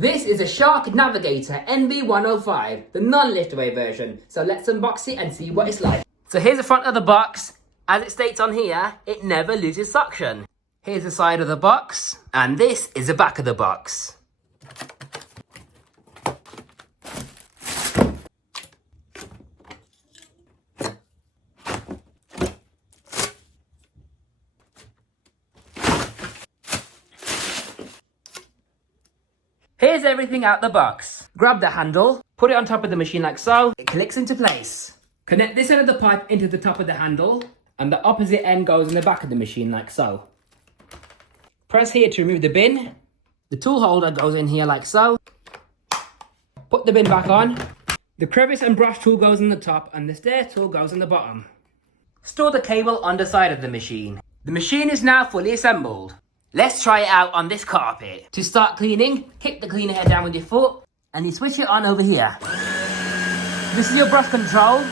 This is a Shark Navigator NV105, the non-liftaway version. So let's unbox it and see what it's like. So here's the front of the box. As it states on here, it never loses suction. Here's the side of the box, and this is the back of the box. Here's everything out the box. Grab the handle, put it on top of the machine like so. It clicks into place. Connect this end of the pipe into the top of the handle, and the opposite end goes in the back of the machine like so. Press here to remove the bin. The tool holder goes in here like so. Put the bin back on. The crevice and brush tool goes on the top, and the stair tool goes on the bottom. Store the cable on the side of the machine. The machine is now fully assembled. Let's try it out on this carpet. To start cleaning, kick the cleaner head down with your foot and you switch it on over here. This is your brush control.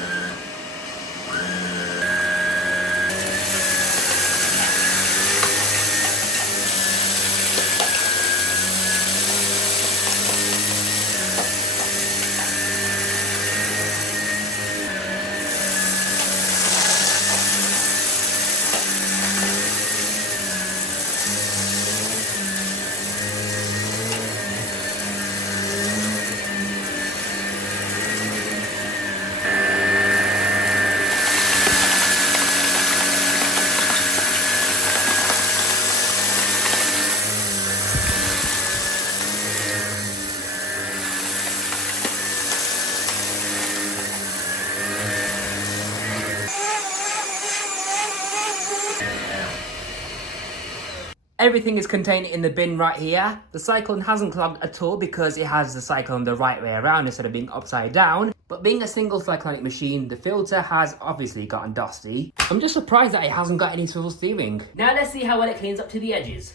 Everything is contained in the bin right here. The cyclone hasn't clogged at all because it has the cyclone the right way around instead of being upside down. But being a single cyclonic machine, the filter has obviously gotten dusty. I'm just surprised that it hasn't got any swivel steering. Now let's see how well it cleans up to the edges.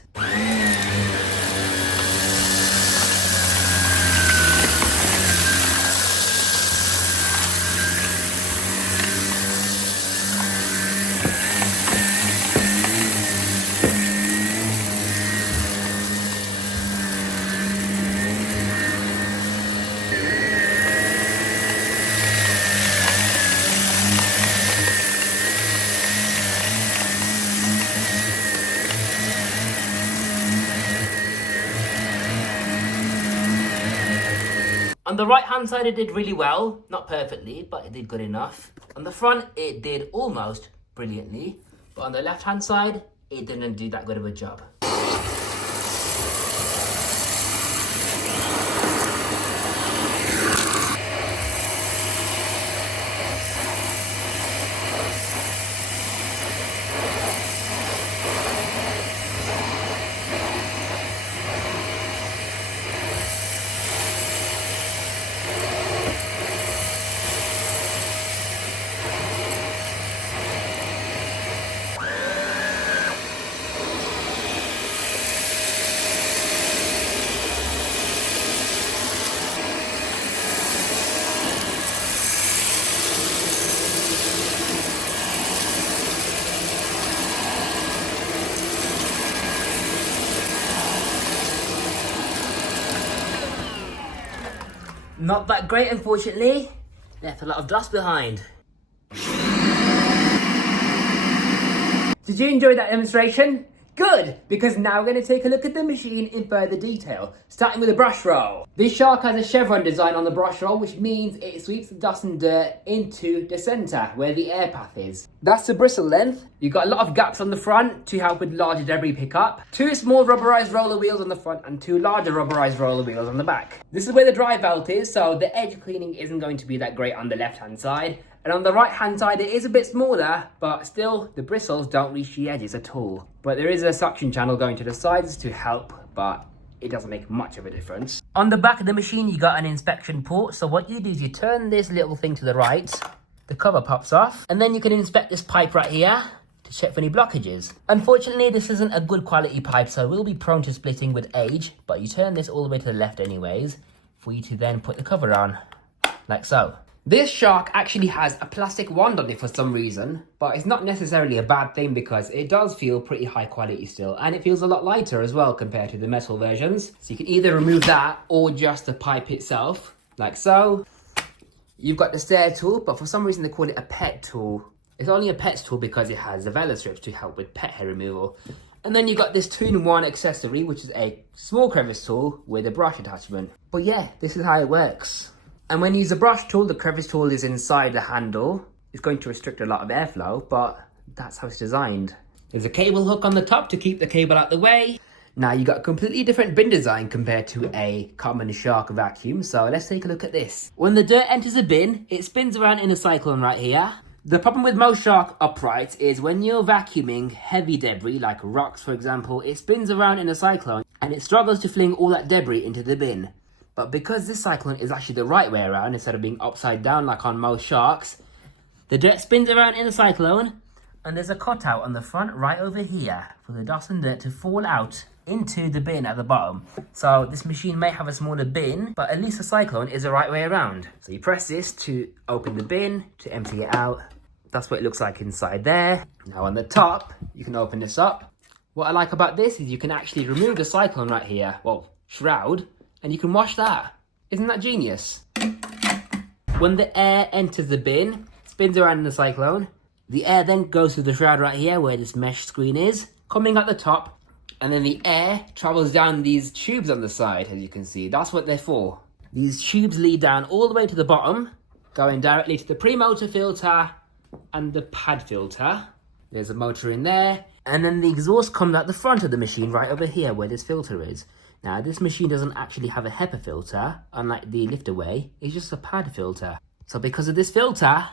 On the right hand side it did really well, not perfectly, but it did good enough. On the front it did almost brilliantly, but on the left hand side it didn't do that good of a job. Not that great, unfortunately. Left a lot of dust behind. Did you enjoy that demonstration? Good, because now we're going to take a look at the machine in further detail, starting with the brush roll. This Shark has a chevron design on the brush roll, which means it sweeps the dust and dirt into the centre, where the air path is. That's the bristle length. You've got a lot of gaps on the front to help with larger debris pickup. 2 small rubberised roller wheels on the front and 2 larger rubberised roller wheels on the back. This is where the dry belt is, so the edge cleaning isn't going to be that great on the left hand side. And on the right hand side it is a bit smaller, but still the bristles don't reach the edges at all. But there is a suction channel going to the sides to help, but it doesn't make much of a difference. On the back of the machine you got an inspection port, so what you do is you turn this little thing to the right, the cover pops off, and then you can inspect this pipe right here to check for any blockages. Unfortunately this isn't a good quality pipe, so it will be prone to splitting with age, but you turn this all the way to the left anyways, for you to then put the cover on, like so. This shark actually has a plastic wand on it for some reason, but it's not necessarily a bad thing because it does feel pretty high quality still, and it feels a lot lighter as well compared to the metal versions. So you can either remove that or just the pipe itself, like so. You've got the stair tool, but for some reason they call it a pet tool. It's only a pet tool because it has the velo strips to help with pet hair removal. And then you got this 2-in-1 accessory, which is a small crevice tool with a brush attachment. But yeah, this is how it works. And when you use a brush tool, the crevice tool is inside the handle. It's going to restrict a lot of airflow, but that's how it's designed. There's a cable hook on the top to keep the cable out the way. Now you got a completely different bin design compared to a common shark vacuum. So let's take a look at this. When the dirt enters the bin, it spins around in a cyclone right here. The problem with most shark uprights is when you're vacuuming heavy debris, like rocks for example, it spins around in a cyclone and it struggles to fling all that debris into the bin. But because this cyclone is actually the right way around, instead of being upside down like on most sharks, the dirt spins around in the cyclone, and there's a cutout on the front right over here for the dust and dirt to fall out into the bin at the bottom. So this machine may have a smaller bin, but at least the cyclone is the right way around. So you press this to open the bin, to empty it out. That's what it looks like inside there. Now on the top, you can open this up. What I like about this is you can actually remove the cyclone right here, well, shroud, and you can wash that. Isn't that genius? When the air enters the bin, spins around in the cyclone, the air then goes through the shroud right here where this mesh screen is, coming at the top, and then the air travels down these tubes on the side, as you can see. That's what they're for. These tubes lead down all the way to the bottom, going directly to the pre-motor filter and the pad filter. There's a motor in there, and then the exhaust comes out the front of the machine right over here where this filter is. Now, this machine doesn't actually have a HEPA filter, unlike the lift-away. It's just a pad filter. So because of this filter,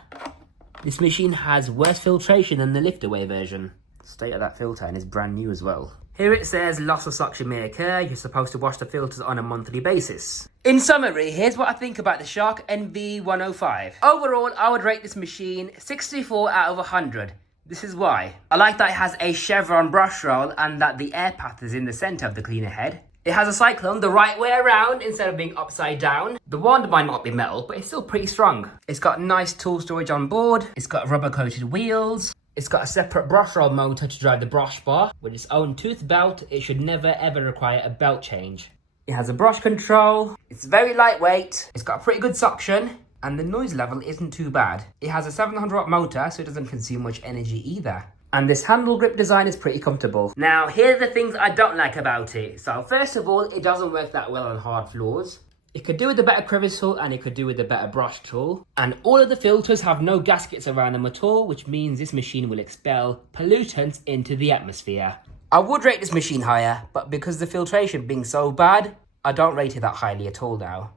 this machine has worse filtration than the lift-away version. State of that filter, and it's brand new as well. Here it says loss of suction may occur. You're supposed to wash the filters on a monthly basis. In summary, here's what I think about the Shark NV105. Overall, I would rate this machine 64 out of 100. This is why. I like that it has a chevron brush roll and that the air path is in the center of the cleaner head. It has a cyclone the right way around instead of being upside down. The wand might not be metal, but it's still pretty strong. It's got nice tool storage on board. It's got rubber coated wheels. It's got a separate brush roll motor to drive the brush bar. With its own tooth belt, it should never ever require a belt change. It has a brush control. It's very lightweight. It's got pretty good suction. And the noise level isn't too bad. It has a 700 watt motor, so it doesn't consume much energy either. And this handle grip design is pretty comfortable. Now, here are the things I don't like about it. So first of all, it doesn't work that well on hard floors. It could do with a better crevice tool and it could do with a better brush tool. And all of the filters have no gaskets around them at all, which means this machine will expel pollutants into the atmosphere. I would rate this machine higher, but because the filtration being so bad, I don't rate it that highly at all now.